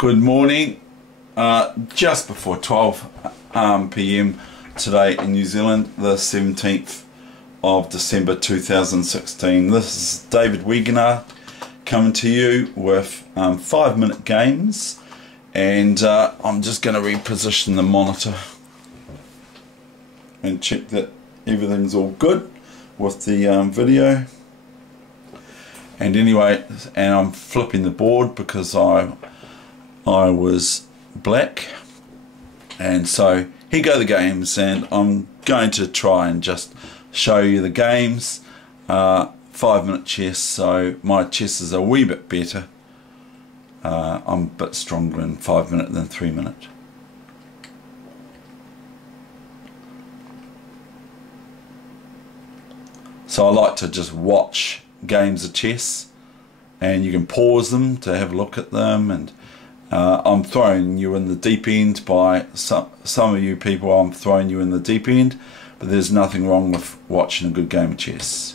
Good morning. Just before 12 p.m. today in New Zealand, the 17th of December 2016. This is David Weegenaar coming to you with 5-minute games, and I'm just going to reposition the monitor and check that everything's all good with the video. And anyway, and I'm flipping the board because I was black, and so here go the games, and I'm going to try and just show you the games. 5-minute chess, so my chess is a wee bit better. I'm a bit stronger in 5-minute than 3-minute. So I like to just watch games of chess, and you can pause them to have a look at them, and I'm throwing you in the deep end. By some of you people, I'm throwing you in the deep end, but there's nothing wrong with watching a good game of chess.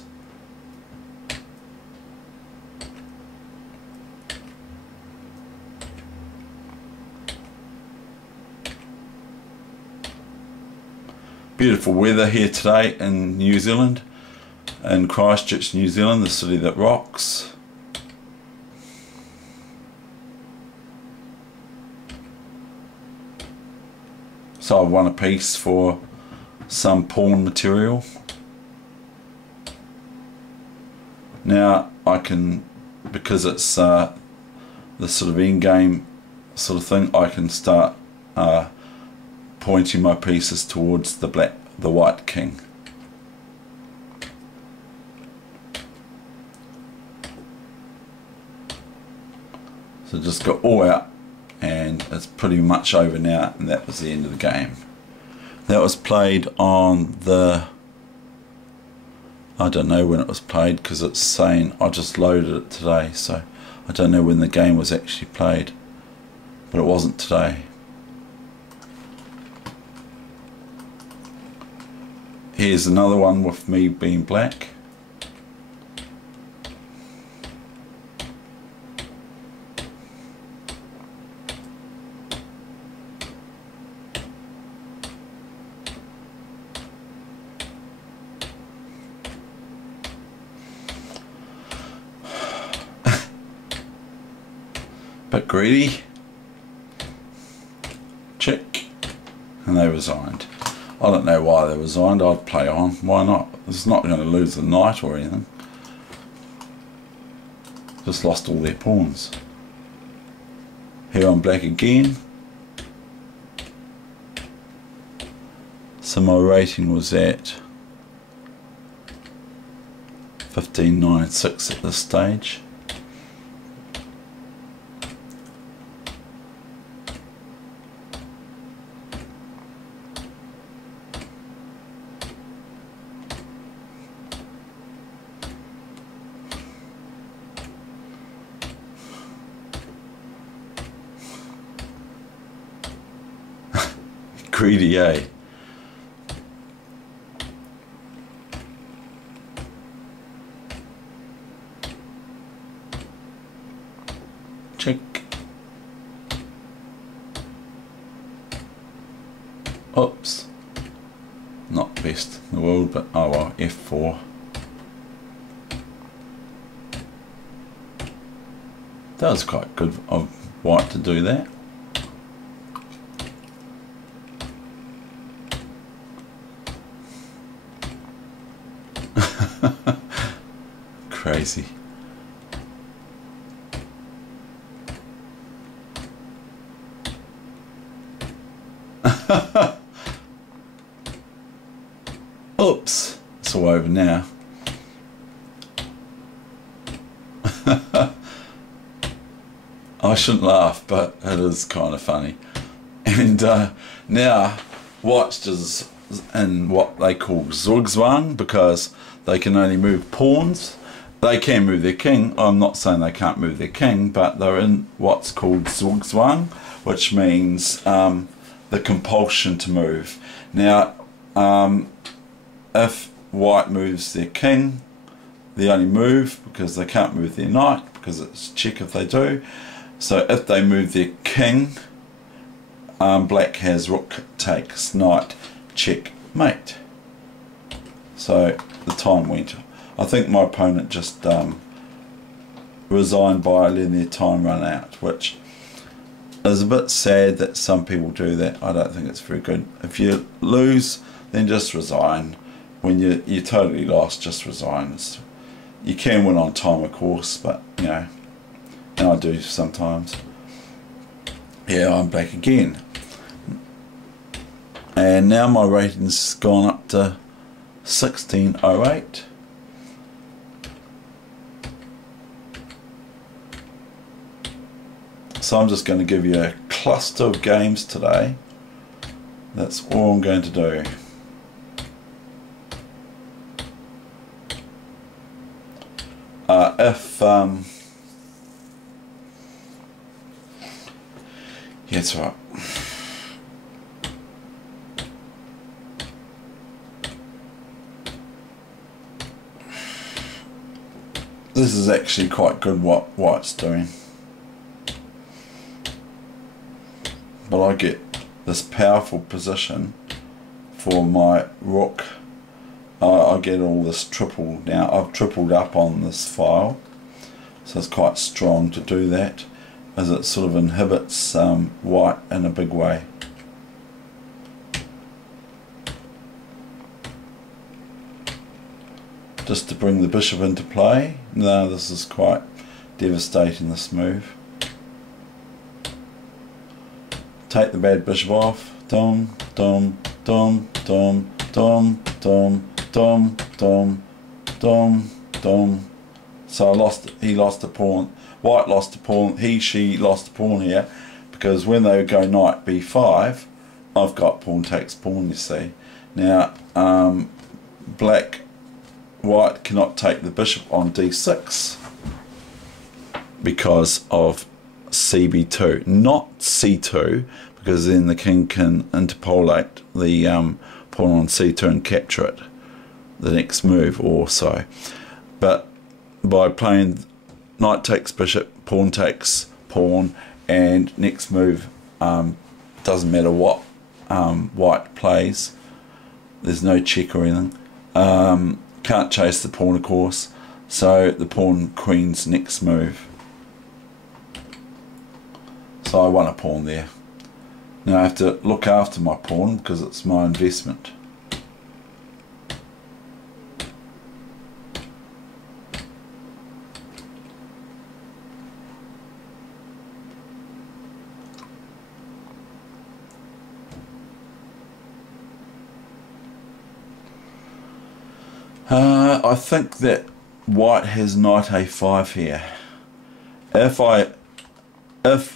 Beautiful weather here today in New Zealand, in Christchurch, New Zealand, the city that rocks. So I've won a piece for some pawn material. Now I can, because it's the sort of end game sort of thing, I can start pointing my pieces towards the white king. So just got all out, and it's pretty much over now, and that was the end of the game. That was played on the, I don't know when it was played because it's saying I just loaded it today, so I don't know when the game was actually played, but it wasn't today. Here's another one with me being black. Bit greedy. Check. And they resigned. I don't know why they resigned. I'd play on. Why not? It's not going to lose the knight or anything. Just lost all their pawns. Here I'm black again. So my rating was at 15.96 at this stage. Greedy, eh? Check. Oops. Not best in the world, but oh well, F4. That was quite good of white to do that. Crazy. Oops, it's all over now. I shouldn't laugh, but it is kind of funny. And now white is in what they call zugzwang, because they can only move pawns. They can move their king. I'm not saying they can't move their king, but they're in what's called zugzwang, which means the compulsion to move. Now, if white moves their king, they only move because they can't move their knight, because it's check if they do. So if they move their king, black has rook takes knight, checkmate. So the time went. I think my opponent just resigned by letting their time run out, which is a bit sad that some people do that. I don't think it's very good. If you lose, then just resign. When you're totally lost, just resign. You can win on time, of course, but you know, and I do sometimes. Yeah, I'm back again. And now my rating's gone up to 1608. So I'm just going to give you a cluster of games today. That's all I'm going to do. Yeah, that's right. This is actually quite good what White's doing. But I get this powerful position for my rook. I get all this triple now. I've tripled up on this file, so it's quite strong to do that, as it sort of inhibits White in a big way. Just to bring the bishop into play. No, this is quite devastating, this move. Take the bad bishop off. Dom, dom, dom, dom, dom, dom, dom, dom, dom, dom. So he lost a pawn. White lost a pawn. She lost a pawn here, because when they go knight b5, I've got pawn takes pawn, you see. Now, White cannot take the bishop on d6 because of cb2, not c2, because then the king can interpolate the pawn on c2 and capture it the next move or so. But by playing knight takes bishop, pawn takes pawn, and next move doesn't matter what White plays, there's no check or anything. Can't chase the pawn, of course, so the pawn queen's next move. So I won a pawn there. Now I have to look after my pawn because it's my investment. I think that White has knight a5 here. If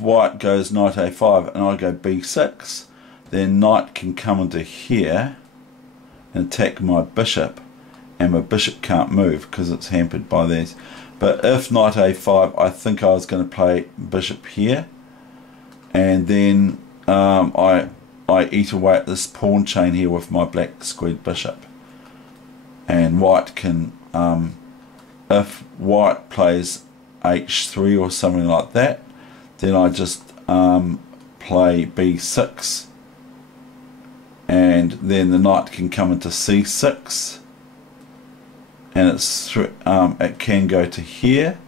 White goes knight a5 and I go b6, then knight can come into here and attack my bishop, and my bishop can't move because it's hampered by these. But if knight a5, I think I was going to play bishop here, and then I eat away at this pawn chain here with my black squared bishop. And White can, if White plays h3 or something like that, then I just play b6, and then the knight can come into c6, and it can go to here,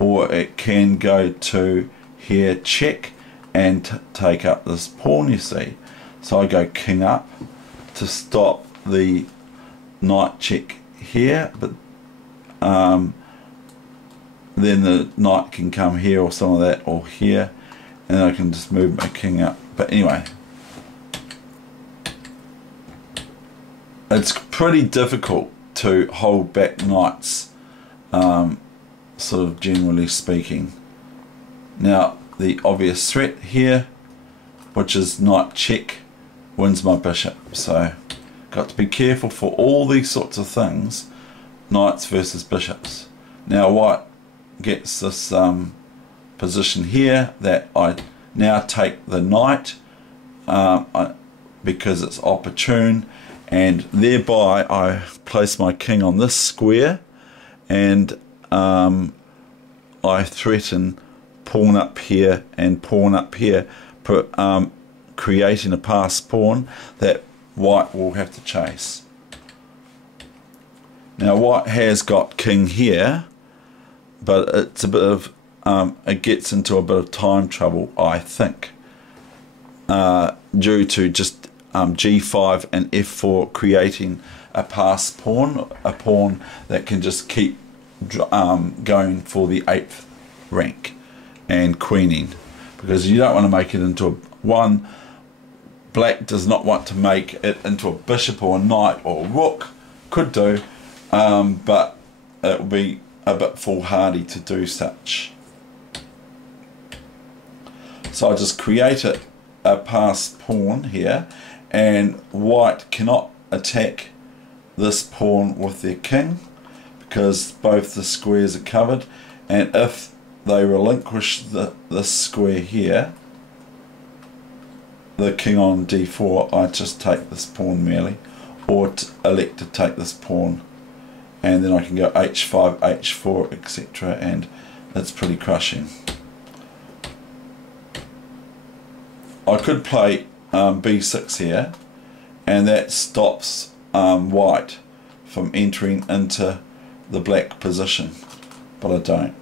or it can go to here, check, and take up this pawn, you see. So I go king up to stop the knight check here, but then the knight can come here or some of that, or here, and I can just move my king up. But anyway, it's pretty difficult to hold back knights, sort of generally speaking. Now the obvious threat here, which is knight check, wins my bishop. So got to be careful for all these sorts of things, knights versus bishops. Now White gets this position here that I now take the knight because it's opportune, and thereby I place my king on this square, and I threaten pawn up here and pawn up here, creating a passed pawn that white will have to chase. Now white has got king here, but it's a bit of it gets into a bit of time trouble, I think, due to just g5 and f4 creating a passed pawn, a pawn that can just keep going for the 8th rank and queening, because you don't want to make it into a one. Black does not want to make it into a bishop or a knight or a rook. Could do, but it will be a bit foolhardy to do such. So I just create a passed pawn here, and white cannot attack this pawn with their king because both the squares are covered, and if they relinquish this square here, the king on d4, I just take this pawn merely, or elect to take this pawn, and then I can go h5, h4, etc., and it's pretty crushing. I could play b6 here, and that stops white from entering into the black position, but I don't.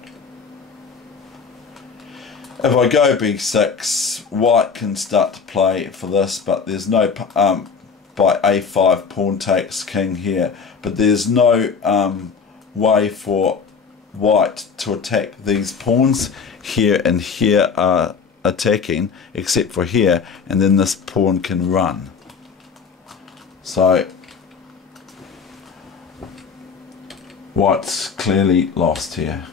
If I go b6, white can start to play for this, but there's no by a5 pawn takes king here, but there's no way for white to attack these pawns. Here and here are attacking, except for here, and then this pawn can run. So white's clearly lost here,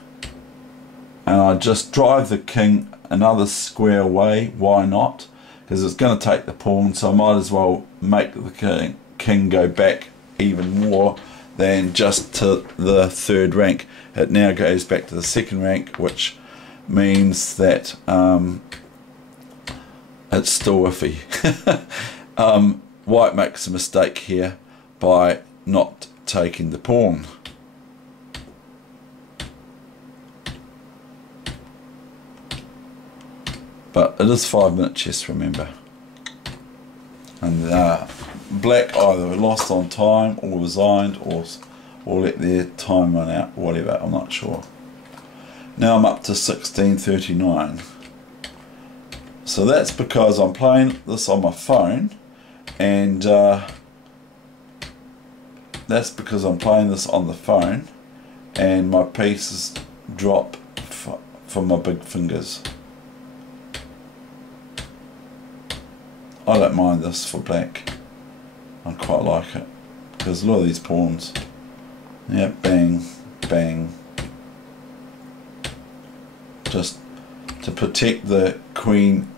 and I just drive the king another square away. Why not? Because it's going to take the pawn, so I might as well make the king go back even more than just to the 3rd rank. It now goes back to the 2nd rank, which means that it's still iffy. White makes a mistake here by not taking the pawn. But it is 5-minute chess, remember. And black either lost on time or resigned, or let their time run out, whatever, I'm not sure. Now I'm up to 16:39. So that's because I'm playing this on my phone, and that's because I'm playing this on the phone, and my pieces drop from my big fingers. I don't mind this for black. I quite like it, because look at these pawns. Yeah, bang, bang. Just to protect the queen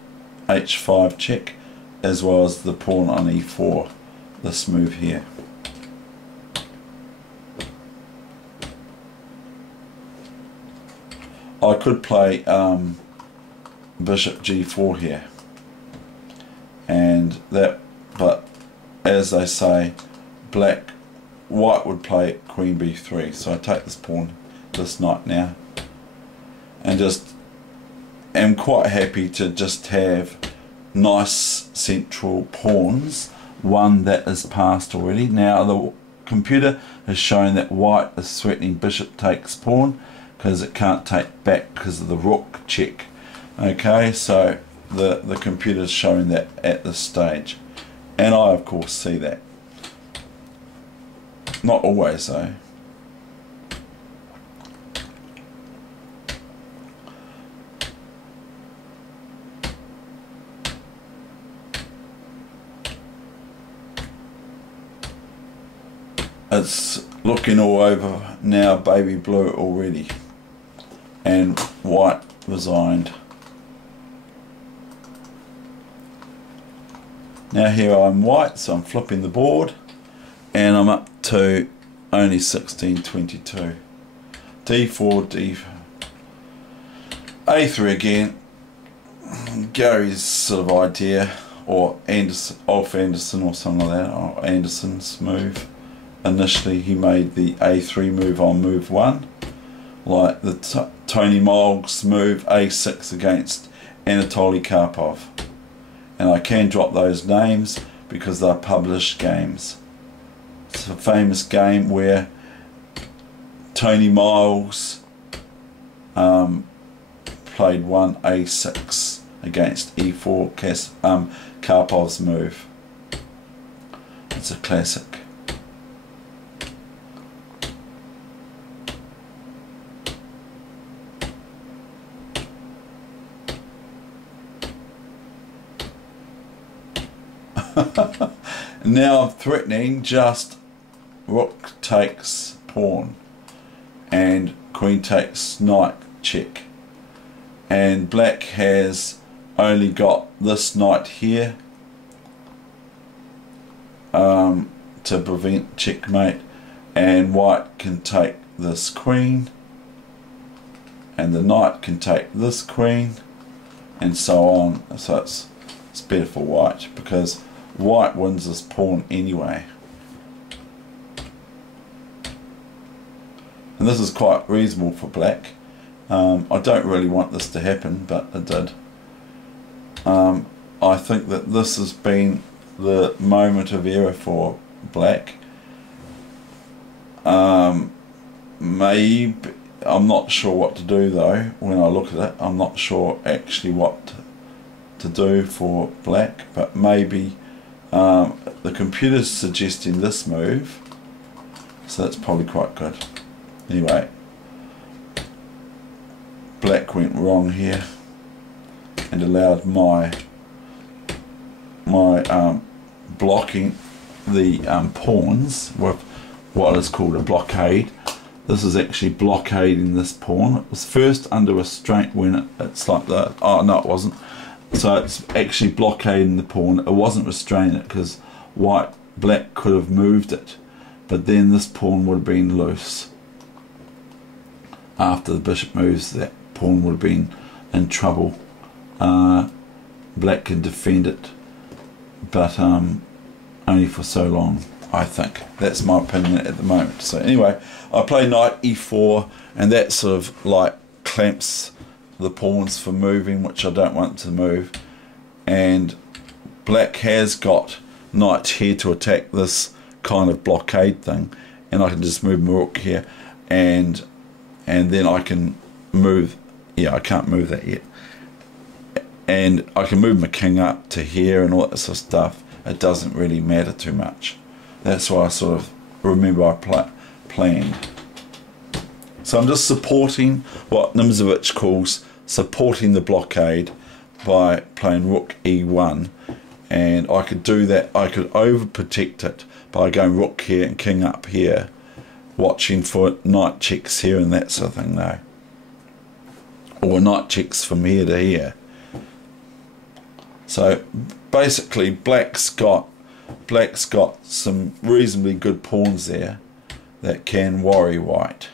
h5 check, as well as the pawn on e4, this move here. I could play bishop g4 here, and that, but as they say, white would play queen b3, so I take this pawn, this knight now, and just am quite happy to just have nice central pawns, one that is passed already. Now the computer has shown that white is threatening bishop takes pawn, because it can't take back because of the rook check. Okay, so the computer's showing that at this stage, and I of course see that. Not always though. It's looking all over now, baby blue already, and white resigned. Now here I'm white, so I'm flipping the board, and I'm up to only 16:22. d4, d4, a3 again. Gary's sort of idea, or Anderson, Ulf Anderson or something like that, or Anderson's move. Initially he made the a3 move on move 1, like the Tony Miles move A6 against Anatoly Karpov. And I can drop those names because they're published games. It's a famous game where Tony Miles played 1A6 against E4 Karpov's move. It's a classic. Now I'm threatening just rook takes pawn and queen takes knight check, and black has only got this knight here to prevent checkmate, and white can take this queen and the knight can take this queen and so on. So it's better for white because white wins this pawn anyway. And this is quite reasonable for black. I don't really want this to happen, but it did. I think that this has been the moment of error for black. Maybe, I'm not sure what to do though. When I look at it, I'm not sure actually what to do for black, but maybe the computer's suggesting this move, so that's probably quite good. Anyway, black went wrong here and allowed my blocking the pawns with what is called a blockade. This is actually blockading this pawn. It was first under restraint when it's like that. Oh no, it wasn't. So it's actually blockading the pawn. It wasn't restraining it because black could have moved it, but then this pawn would have been loose. After the bishop moves, that pawn would have been in trouble. Black can defend it, but only for so long, I think. That's my opinion at the moment. So anyway, I play knight e4, and that sort of like clamps the pawns for moving, which I don't want to move. And black has got knight here to attack this kind of blockade thing, and I can just move my rook here, and then I can move. Yeah, I can't move that yet. And I can move my king up to here and all that sort of stuff. It doesn't really matter too much. That's why I sort of remember I planned. So I'm just supporting what Nimzowitsch calls supporting the blockade by playing rook e1, and I could do that. I could overprotect it by going rook here and king up here, watching for knight checks here and that sort of thing though, or knight checks from here to here. So basically black's got some reasonably good pawns there that can worry white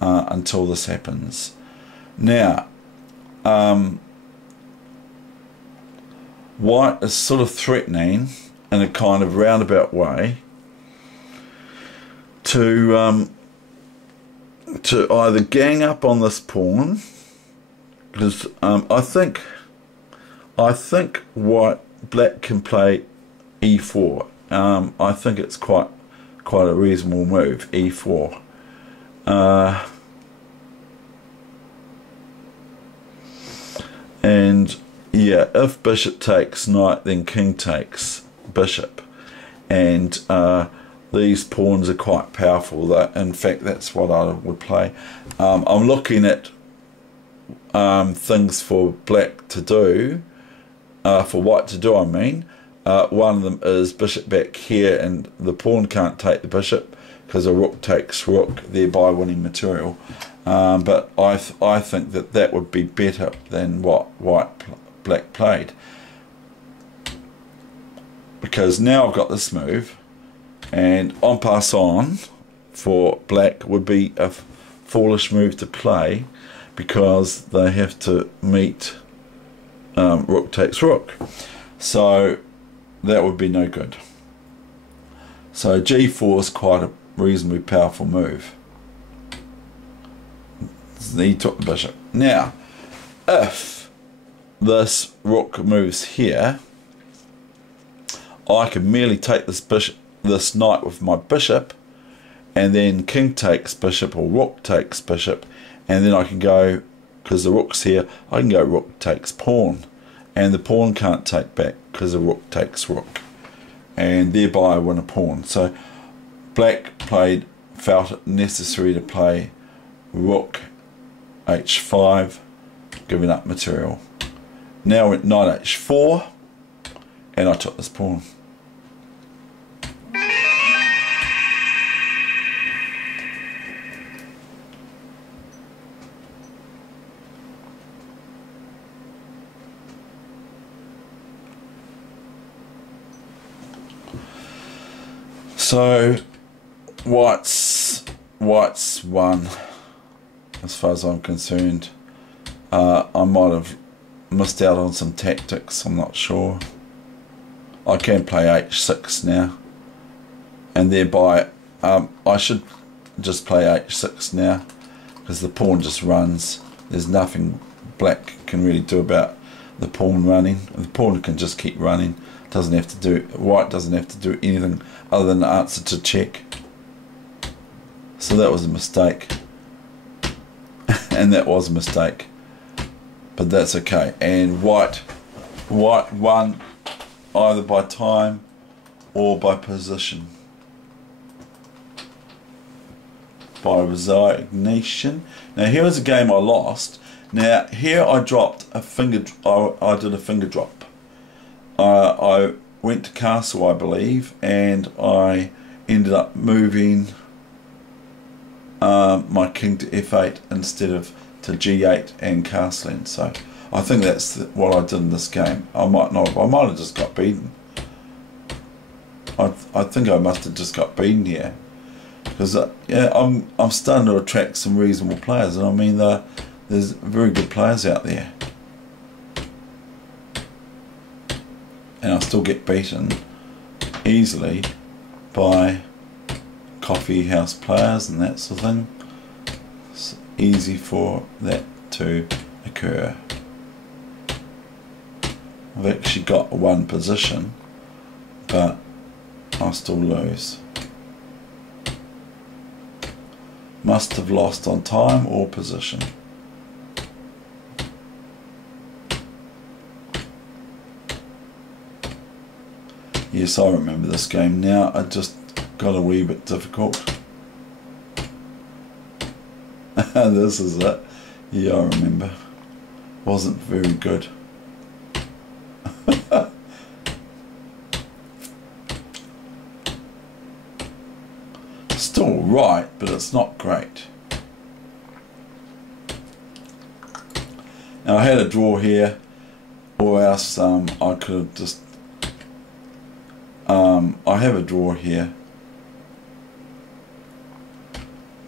until this happens. Now white is sort of threatening in a kind of roundabout way to either gang up on this pawn, because I think black can play e4. I think it's quite a reasonable move, e4. And yeah, if bishop takes knight, then king takes bishop, and these pawns are quite powerful. In fact, that's what I would play. I'm looking at things for black to do, for white to do, I mean. One of them is bishop back here, and the pawn can't take the bishop because a rook takes rook, thereby winning material. But I think that would be better than what black played, because now I've got this move, and en passant for black would be a foolish move to play, because they have to meet rook takes rook, so that would be no good. So g4 is quite a reasonably powerful move. he took the bishop. Now, if this rook moves here, I can merely take this knight with my bishop, and then king takes bishop or rook takes bishop, and then I can go, because the rook's here, I can go rook takes pawn, and the pawn can't take back because the rook takes rook, and thereby I win a pawn. So black felt it necessary to play rook h5, giving up material. Now at knight h4, and I took this pawn. So white's won as far as I'm concerned. I might have missed out on some tactics, I'm not sure. I can play h6 now, and thereby I should just play h6 now, because the pawn just runs. There's nothing black can really do about the pawn running. The pawn can just keep running. Doesn't have to do, white doesn't have to do anything other than answer to check. So that was a mistake. And that was a mistake, but that's okay. And white won either by time or by position, by resignation. Now here was a game I lost. Now here I dropped a finger. I did a finger drop. I went to castle, I believe, and I ended up moving my king to f8 instead of to g8 and castling. So I think that's what I did in this game. I might not have, I might have just got beaten. I think I must have just got beaten here, because yeah, I'm starting to attract some reasonable players, and I mean there's very good players out there, and I still get beaten easily by coffee house players and that sort of thing. It's easy for that to occur. I've actually got one position, but I still lose. Must have lost on time or position. Yes, I remember this game now. I just got a wee bit difficult. This is it. Yeah, I remember. Wasn't very good. Still right, but it's not great. Now I had a draw here, or else I could have just I have a draw here,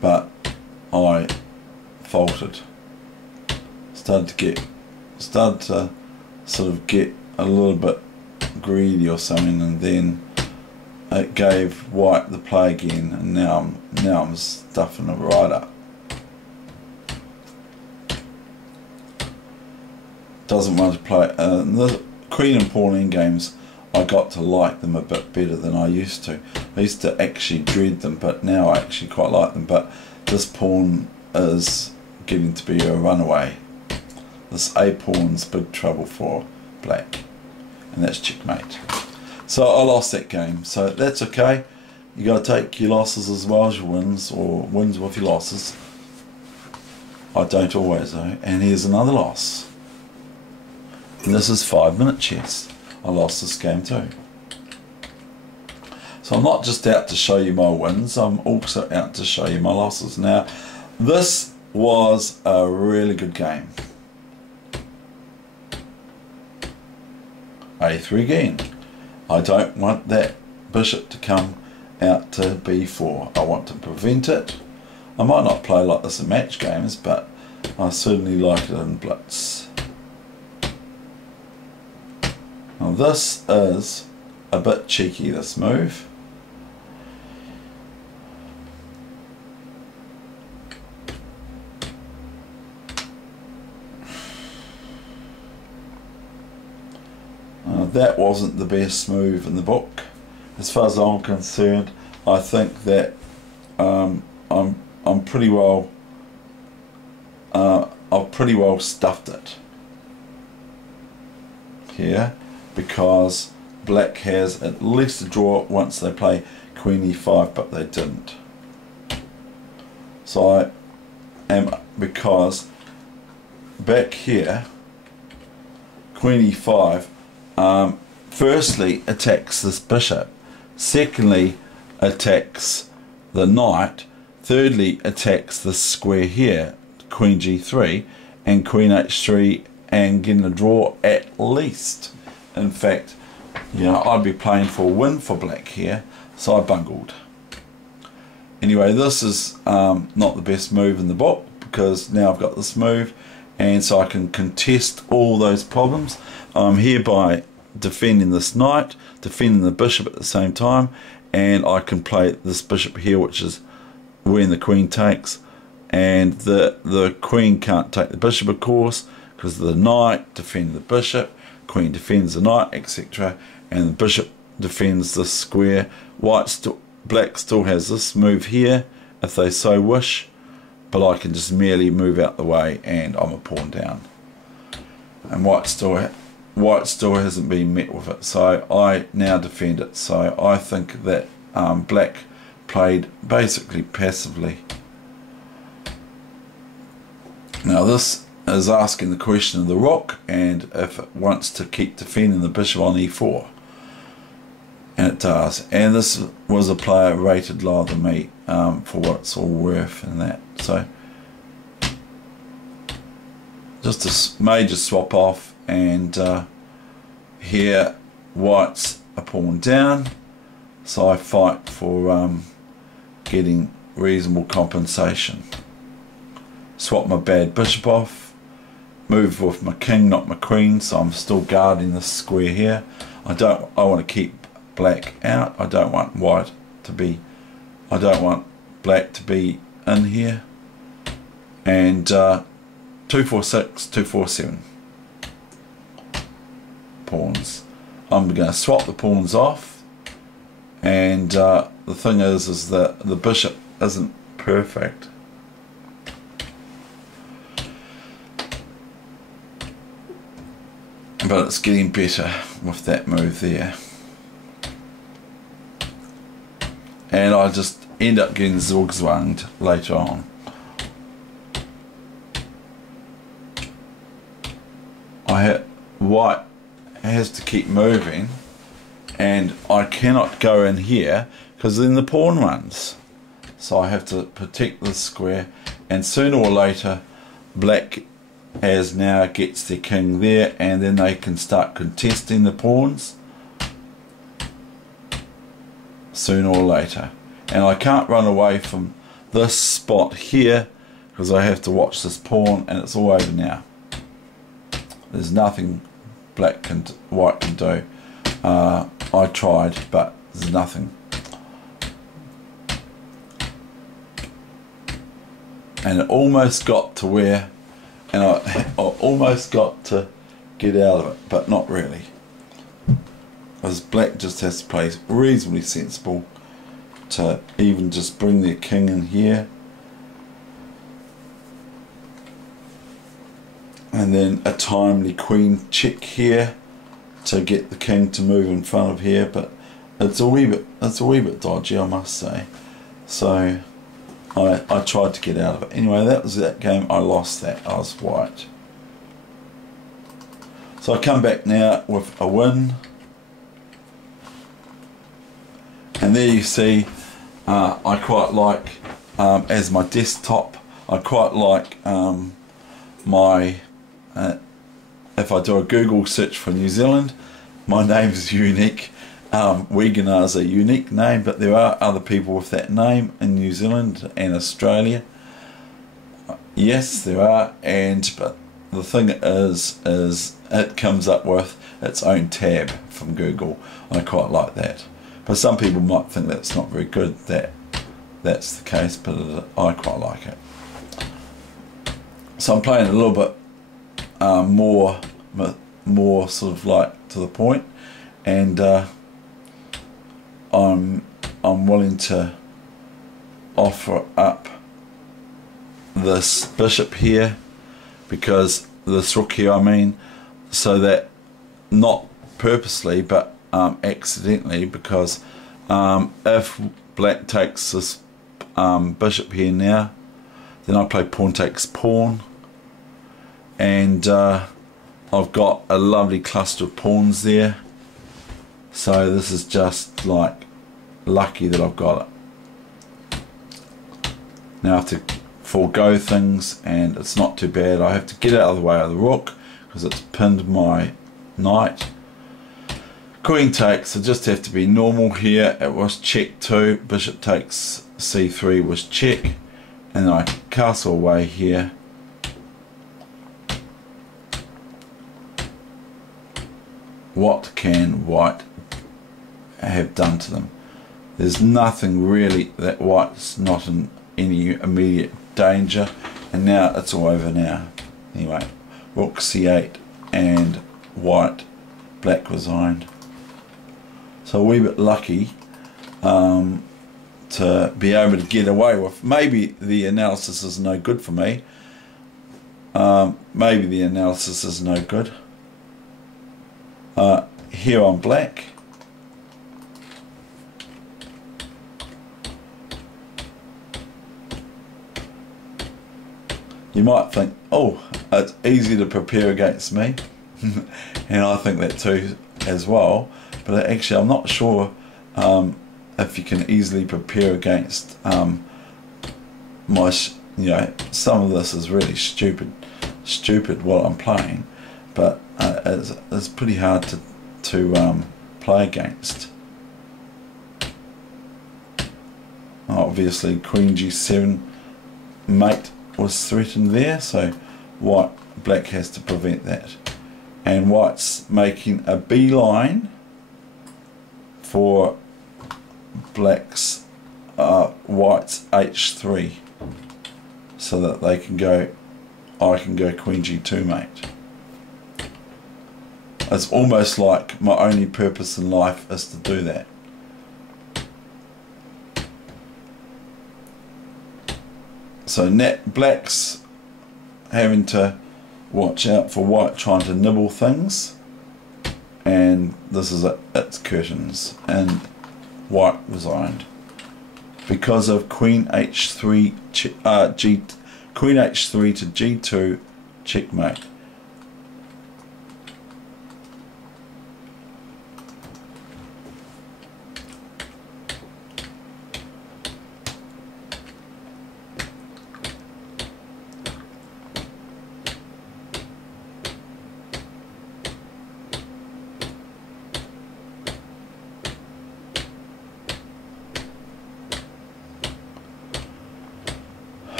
but I faltered. Started to sort of get a little bit greedy or something, and then it gave white the play again, and now I'm stuffing it right up. Doesn't want to play the queen and pawn endgames. I got to like them a bit better than I used to. I used to actually dread them, but now I actually quite like them. But this pawn is getting to be a runaway. This A pawn's big trouble for black, and that's checkmate. So I lost that game, so that's okay. You got to take your losses as well as your wins, or wins with your losses. I don't always though. And here's another loss. And this is 5-minute chess. I lost this game too. So I'm not just out to show you my wins, I'm also out to show you my losses. Now, this was a really good game. A3 again. I don't want that bishop to come out to b4. I want to prevent it. I might not play like this in match games, but I certainly like it in blitz. Now this is a bit cheeky, this move. that wasn't the best move in the book. As far as I'm concerned, I think that I'm pretty well I've pretty well stuffed it here, because black has at least a draw once they play Queen e5, but they didn't. So I am, because back here Queen e5 firstly attacks this bishop, secondly attacks the knight, thirdly attacks this square here, Queen g3 and Queen h3, and getting a draw at least. In fact, you know, I'd be playing for a win for black here, so I bungled. Anyway, this is not the best move in the book, because now I've got this move, and so I can contest all those problems. I'm hereby defending this knight, defending the bishop at the same time, and I can play this bishop here, which is when the queen takes, and the queen can't take the bishop, of course, because the knight defends the bishop, queen defends the knight, etc., and the bishop defends the square. Black still has this move here if they so wish, but I can just merely move out the way and I'm a pawn down, and white still hasn't been met with it, so I now defend it. So I think that black played basically passively. Now this is asking the question of the rook, and if it wants to keep defending the bishop on e4, and it does. And this was a player rated lower than me for what it's all worth and that. So just a major swap off, and here white's a pawn down, so I fight for getting reasonable compensation. Swap my bad bishop off, move with my king, not my queen, so I'm still guarding this square here. I want to keep black out. I don't want black to be in here. And 246, 247 pawns. I'm going to swap the pawns off, and the thing is that the bishop isn't perfect. But it's getting better with that move there. And I just end up getting zugzwanged later on. White has to keep moving, and I cannot go in here because then the pawn runs. So I have to protect this square, and sooner or later black as now gets their king there, and then they can start contesting the pawns sooner or later. And I can't run away from this spot here because I have to watch this pawn, and it's all over now. There's nothing white can do. I tried, but there's nothing. And it almost got to where, and I almost got to get out of it, but not really. Because black just has to play reasonably sensible to even just bring their king in here. And then a timely queen check here to get the king to move in front of here, but it's a wee bit dodgy, I must say. So I tried to get out of it. Anyway, that was that game. I lost that. I was white. So I come back now with a win. And there you see, I quite like, as my desktop, I quite like my, if I do a Google search for New Zealand, my name is unique. Weegenaar is a unique name, but there are other people with that name in New Zealand and Australia. Yes, there are, but the thing is it comes up with its own tab from Google. I quite like that. But some people might think that's not very good, that's the case, but I quite like it. So I'm playing a little bit more more sort of like to the point, and I'm willing to offer up this bishop here, because this rook here, I mean, so that, not purposely but accidentally, because if black takes this bishop here now, then I play pawn takes pawn, and I've got a lovely cluster of pawns there. So this is just like lucky that I've got it. Now I have to forego things, and it's not too bad. I have to get out of the way of the rook because it's pinned my knight. Queen takes, I just have to be normal here. It was check 2, bishop takes c3 was check, and then I castle away here. What can white have done to them? There's nothing really, that white's not in any immediate danger, and now it's all over now. Anyway, rook c8 and black resigned. So a wee bit lucky to be able to get away with. Maybe the analysis is no good for me. Maybe the analysis is no good. Here on black, you might think, oh, it's easy to prepare against me, and I think that too as well, but actually I'm not sure if you can easily prepare against some of this is really stupid what I'm playing, but it's pretty hard to play against. Obviously queen g7 mate was threatened there, so black has to prevent that, and white's making a beeline for white's h3, so that they can go, I can go queen g2 mate. It's almost like my only purpose in life is to do that. So black's having to watch out for white trying to nibble things, and this is its curtains, and white resigned because of queen h3 queen h3 to g2 checkmate.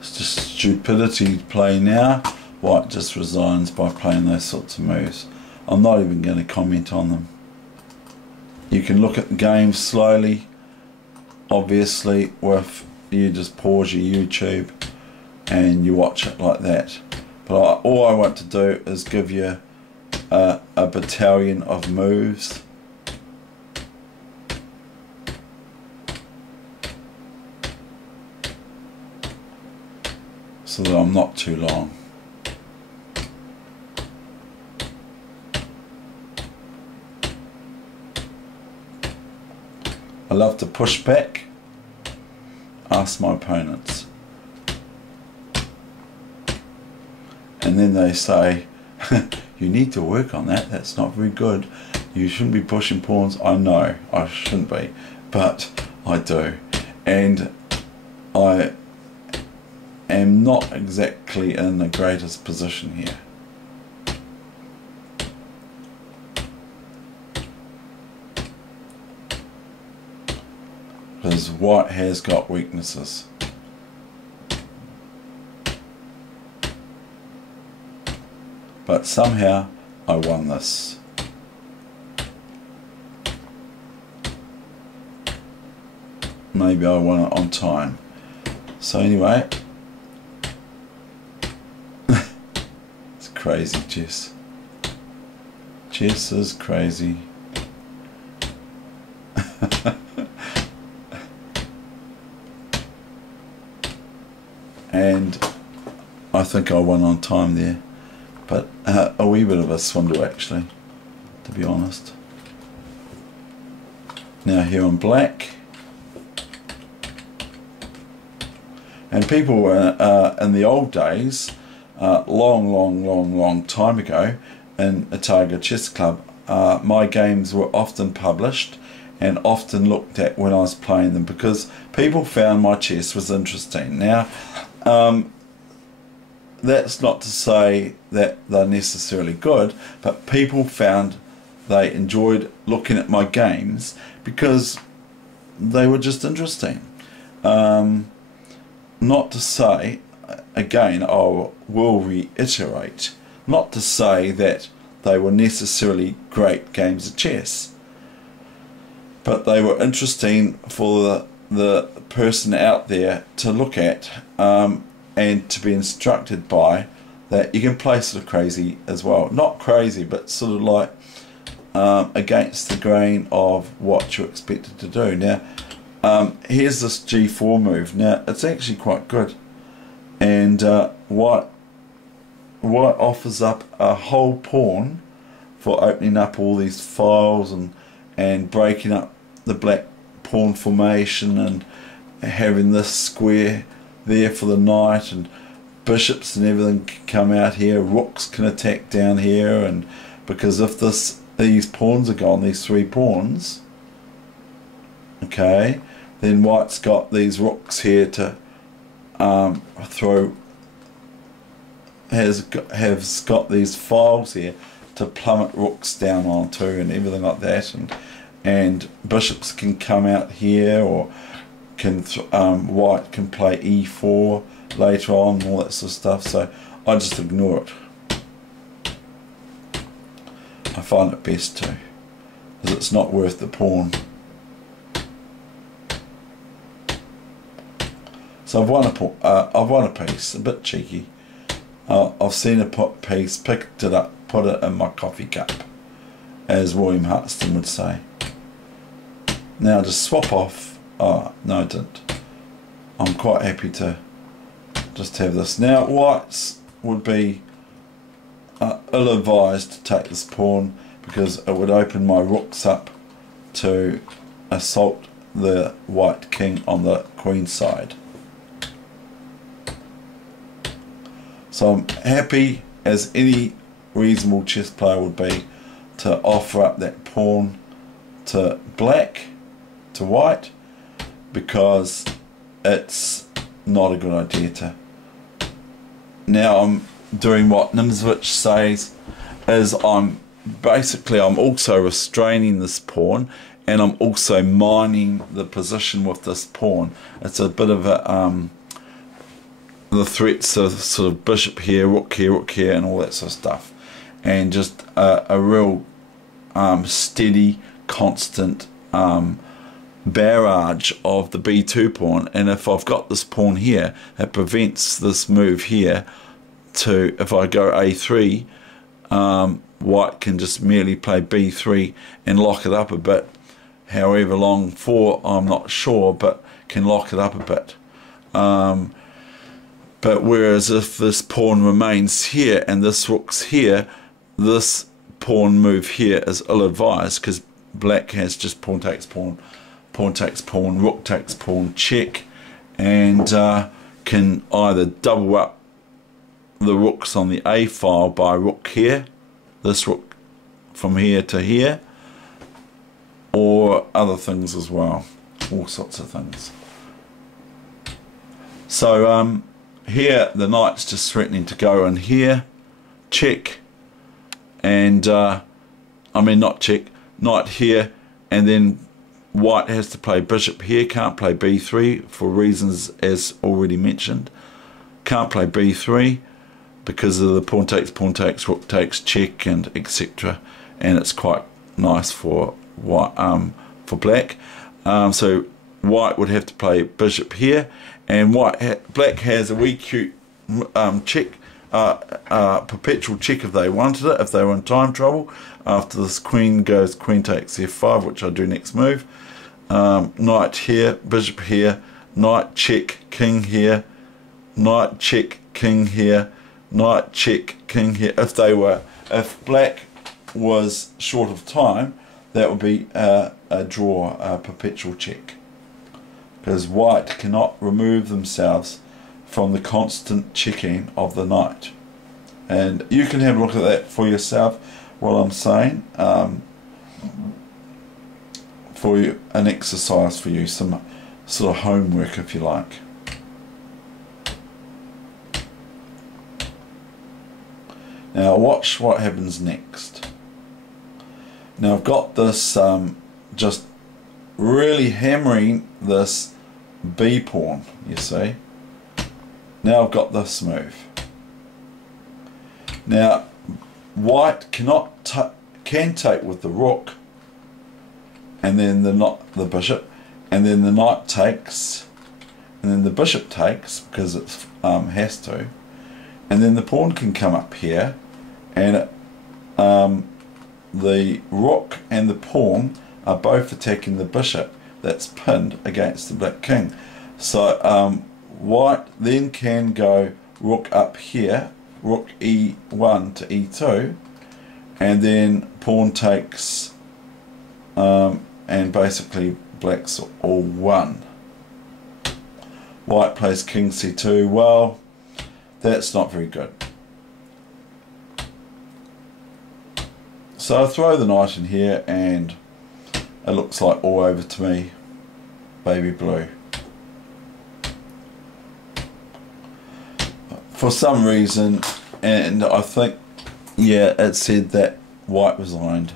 Just stupidity play now. White just resigns by playing those sorts of moves. I'm not even going to comment on them. You can look at the game slowly, obviously, with you just pause your YouTube and you watch it like that. But all I want to do is give you a battalion of moves. So that I'm not too long. I love to push back, ask my opponents, and then they say, you need to work on that, that's not very good, you shouldn't be pushing pawns. I know I shouldn't be, but I do, and I am not exactly in the greatest position here. Because white has got weaknesses. But somehow I won this. maybe I won it on time. So anyway, it's crazy chess. Chess is crazy. And I think I won on time there, but a wee bit of a swindle actually, to be honest. Now here on black, and people were in the old days, long time ago, in Otago Chess Club, my games were often published and often looked at when I was playing them, because people found my chess was interesting. Now, that's not to say that they're necessarily good, but people found they enjoyed looking at my games because they were just interesting. Not to say, again, I will reiterate, not to say that they were necessarily great games of chess, but they were interesting for the person out there to look at, and to be instructed by, that you can play sort of crazy as well. Not crazy, but sort of like against the grain of what you're expected to do. Now, here's this G4 move. Now, it's actually quite good. And white offers up a whole pawn for opening up all these files and breaking up the black pawn formation and having this square there for the knight, and bishops and everything can come out here, rooks can attack down here, and because if these pawns are gone, these 3 pawns, okay, then white's got these rooks here to throw, has got these files here to plummet rooks down onto and everything like that, and bishops can come out here, or can white can play e4 later on, and all that sort of stuff. So I just ignore it. I find it best to, because it's not worth the pawn. So I've won a piece, a bit cheeky. I've seen a piece, picked it up, put it in my coffee cup, as William Hartston would say. Now just swap off. Oh, no I didn't. I'm quite happy to just have this. Now whites would be ill-advised to take this pawn, because it would open my rooks up to assault the white king on the queen side. So I'm happy, as any reasonable chess player would be, to offer up that pawn to black, to white, because it's not a good idea to. Now I'm doing what Nimzovich says, is I'm also restraining this pawn, and I'm also mining the position with this pawn. It's a bit of a the threats of sort of bishop here, rook here, rook here, and all that sort of stuff, and just a real steady, constant barrage of the b2 pawn. And if I've got this pawn here, it prevents this move here to, if I go a3, white can just merely play b3 and lock it up a bit, however long for, I'm not sure, but can lock it up a bit. But whereas if this pawn remains here and this rook's here, this pawn move here is ill-advised, because black has just pawn takes pawn, pawn takes pawn, rook takes pawn, check, and can either double up the rooks on the A file by rook here, this rook from here to here, or other things as well, all sorts of things. So here the knight's just threatening to go in here, check, and I mean not check, knight here, and then white has to play bishop here, can't play b3 for reasons as already mentioned, can't play b3 because of the pawn takes, rook takes, check, and etc. And it's quite nice for white, for black. So white would have to play bishop here, and black has a wee cute check, perpetual check if they wanted it, if they were in time trouble. After this queen goes, queen takes f5, which I do next move. Knight here, bishop here, knight check, king here, knight check, king here, knight check, king here. If black was short of time, that would be a draw, a perpetual check, because white cannot remove themselves from the constant checking of the knight. And you can have a look at that for yourself while I'm saying, for you, an exercise for you, some sort of homework if you like. Now watch what happens next. Now I've got this just really hammering this B pawn, you see. Now I've got this move. Now white can take with the rook, and then the bishop, and then the knight takes, and then the bishop takes because it has to, and then the pawn can come up here, and the rook and the pawn are both attacking the bishop that's pinned against the black king. So white then can go rook up here, rook e1 to e2, and then pawn takes, and basically black's all won. White plays king c2. Well, that's not very good. So I throw the knight in here, and it looks like all over to me, baby blue. For some reason, and I think, yeah, it said that white resigned.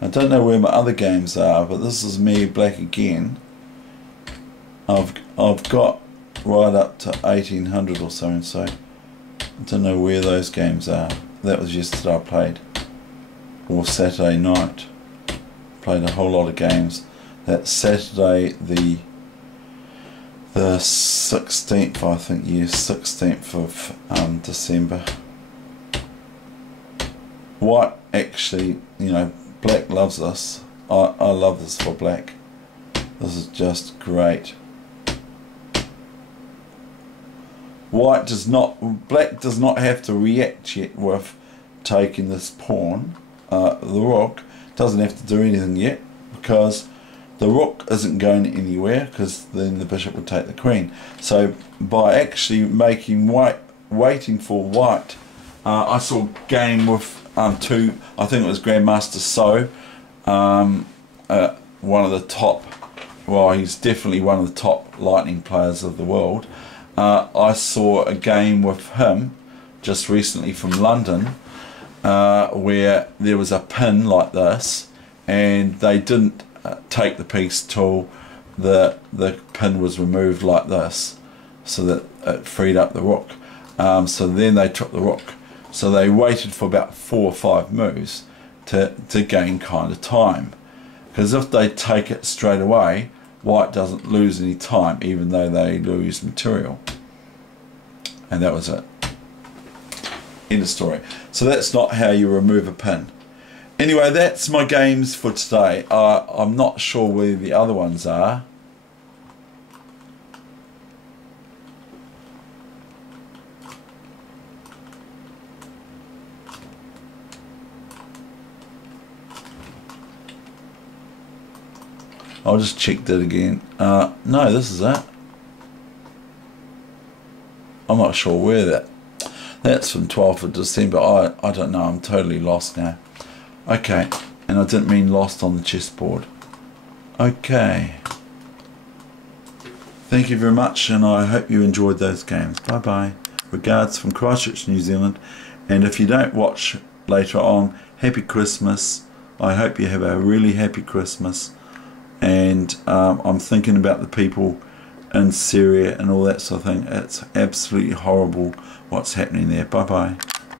I don't know where my other games are, but this is me black again. I've got right up to 1800 or so, and so I don't know where those games are. That was yesterday I played, or Saturday night. Played a whole lot of games. That's Saturday the 16th, I think, yes, 16th of December. White actually, you know, black loves this. I love this for black. This is just great. Black does not have to react yet with taking this pawn. The rook doesn't have to do anything yet, because the rook isn't going anywhere, because then the bishop would take the queen. So by actually making white, waiting for white, I saw a game with two, I think it was Grandmaster So, one of the top, well, he's definitely one of the top lightning players of the world. I saw a game with him just recently from London, where there was a pin like this, and they didn't take the piece till the pin was removed like this, so that it freed up the rook. So then they took the rook. So they waited for about 4 or 5 moves to gain kind of time, because if they take it straight away, white doesn't lose any time, even though they lose material. And that was it. End of story. So that's not how you remove a pin. Anyway, that's my games for today. I'm not sure where the other ones are. I'll just check that again. No, this is it. I'm not sure where that's from 12th of December. I don't know, I'm totally lost now. Okay, and I didn't mean lost on the chessboard. Okay. Thank you very much, and I hope you enjoyed those games. Bye bye. Regards from Christchurch, New Zealand. And if you don't watch later on, happy Christmas. I hope you have a really happy Christmas. And I'm thinking about the people in Syria and all that sort of thing. It's absolutely horrible what's happening there. Bye bye.